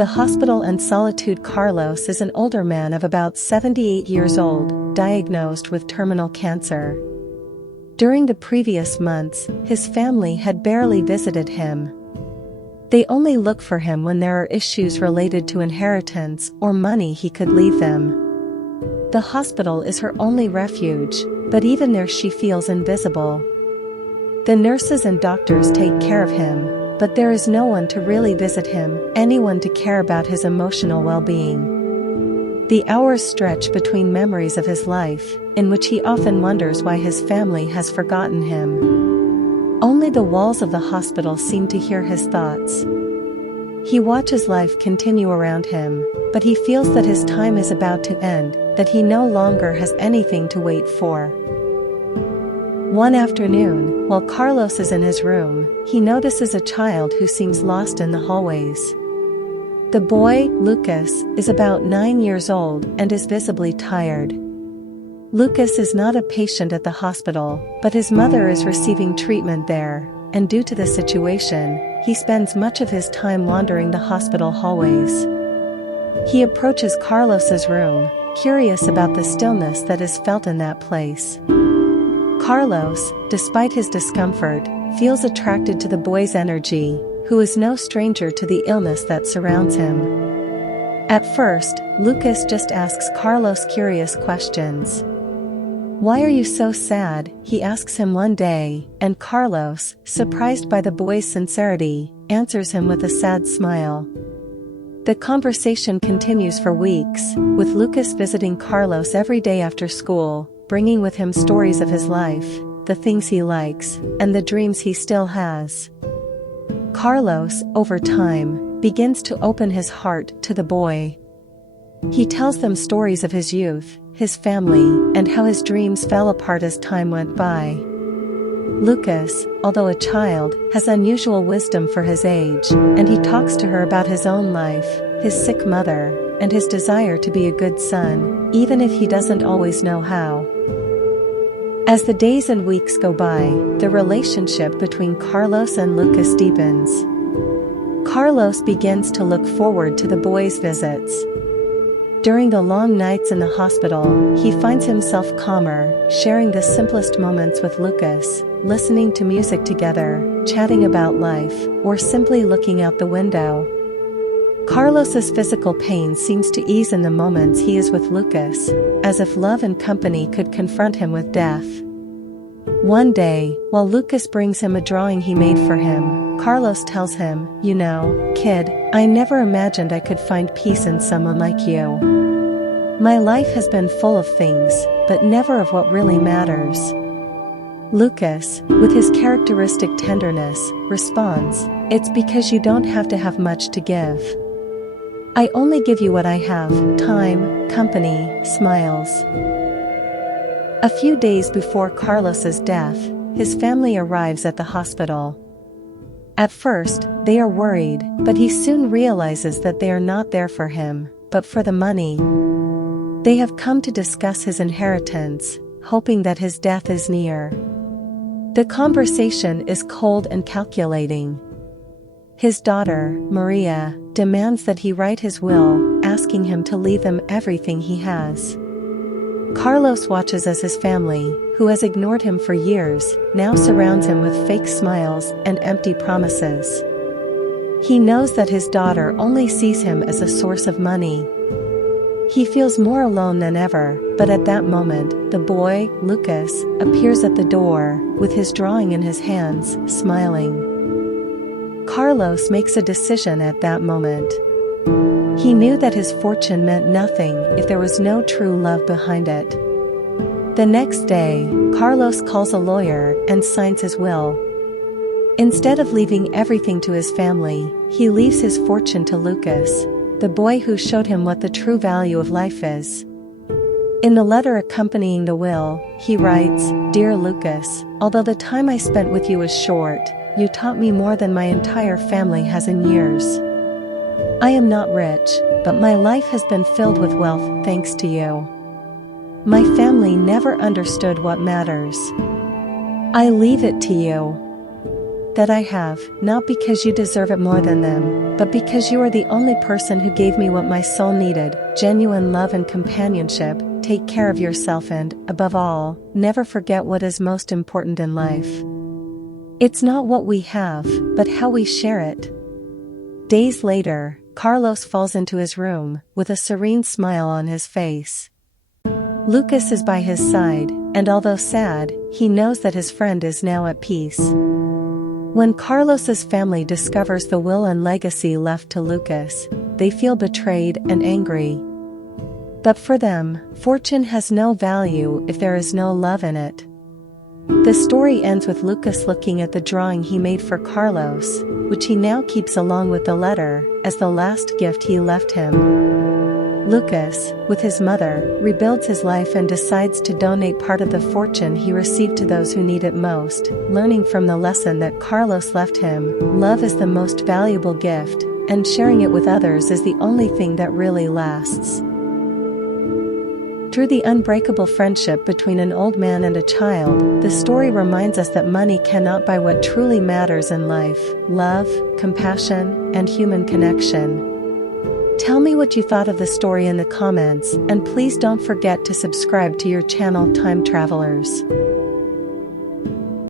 The hospital and solitude. Carlos is an older man of about 78 years old, diagnosed with terminal cancer. During the previous months, his family had barely visited him. They only look for him when there are issues related to inheritance or money he could leave them. The hospital is her only refuge, but even there she feels invisible. The nurses and doctors take care of him, but there is no one to really visit him, anyone to care about his emotional well-being. The hours stretch between memories of his life, in which he often wonders why his family has forgotten him. Only the walls of the hospital seem to hear his thoughts. He watches life continue around him, but he feels that his time is about to end, that he no longer has anything to wait for. One afternoon, while Carlos is in his room, he notices a child who seems lost in the hallways. The boy, Lucas, is about 9 years old and is visibly tired. Lucas is not a patient at the hospital, but his mother is receiving treatment there, and due to the situation, he spends much of his time wandering the hospital hallways. He approaches Carlos's room, curious about the stillness that is felt in that place. Carlos, despite his discomfort, feels attracted to the boy's energy, who is no stranger to the illness that surrounds him. At first, Lucas just asks Carlos curious questions. "Why are you so sad?" he asks him one day, and Carlos, surprised by the boy's sincerity, answers him with a sad smile. The conversation continues for weeks, with Lucas visiting Carlos every day after school, bringing with him stories of his life, the things he likes, and the dreams he still has. Carlos, over time, begins to open his heart to the boy. He tells them stories of his youth, his family, and how his dreams fell apart as time went by. Lucas, although a child, has unusual wisdom for his age, and he talks to her about his own life, his sick mother, and his desire to be a good son, even if he doesn't always know how. As the days and weeks go by, the relationship between Carlos and Lucas deepens. Carlos begins to look forward to the boy's visits. During the long nights in the hospital, he finds himself calmer, sharing the simplest moments with Lucas, listening to music together, chatting about life, or simply looking out the window. Carlos's physical pain seems to ease in the moments he is with Lucas, as if love and company could confront him with death. One day, while Lucas brings him a drawing he made for him, Carlos tells him, "You know, kid, I never imagined I could find peace in someone like you. My life has been full of things, but never of what really matters." Lucas, with his characteristic tenderness, responds, "It's because you don't have to have much to give. I only give you what I have: time, company, smiles." A few days before Carlos's death, his family arrives at the hospital. At first, they are worried, but he soon realizes that they are not there for him, but for the money. They have come to discuss his inheritance, hoping that his death is near. The conversation is cold and calculating. His daughter, Maria, demands that he write his will, asking him to leave them everything he has. Carlos watches as his family, who has ignored him for years, now surrounds him with fake smiles and empty promises. He knows that his daughter only sees him as a source of money. He feels more alone than ever, but at that moment, the boy, Lucas, appears at the door, with his drawing in his hands, smiling. Carlos makes a decision at that moment. He knew that his fortune meant nothing if there was no true love behind it. The next day, Carlos calls a lawyer and signs his will. Instead of leaving everything to his family, he leaves his fortune to Lucas, the boy who showed him what the true value of life is. In the letter accompanying the will, he writes, "Dear Lucas, although the time I spent with you was short, you taught me more than my entire family has in years. I am not rich, but my life has been filled with wealth thanks to you. My family never understood what matters. I leave it to you. That I have, not because you deserve it more than them, but because you are the only person who gave me what my soul needed, genuine love and companionship. Take care of yourself and, above all, never forget what is most important in life. It's not what we have, but how we share it. Days later, Carlos falls into his room, with a serene smile on his face. Lucas is by his side, and although sad, he knows that his friend is now at peace. When Carlos's family discovers the will and legacy left to Lucas, they feel betrayed and angry. But for them, fortune has no value if there is no love in it. The story ends with Lucas looking at the drawing he made for Carlos, which he now keeps along with the letter, as the last gift he left him. Lucas, with his mother, rebuilds his life and decides to donate part of the fortune he received to those who need it most, learning from the lesson that Carlos left him: love is the most valuable gift, and sharing it with others is the only thing that really lasts. Through the unbreakable friendship between an old man and a child, the story reminds us that money cannot buy what truly matters in life: love, compassion, and human connection. Tell me what you thought of the story in the comments, and please don't forget to subscribe to your channel Time Travelers.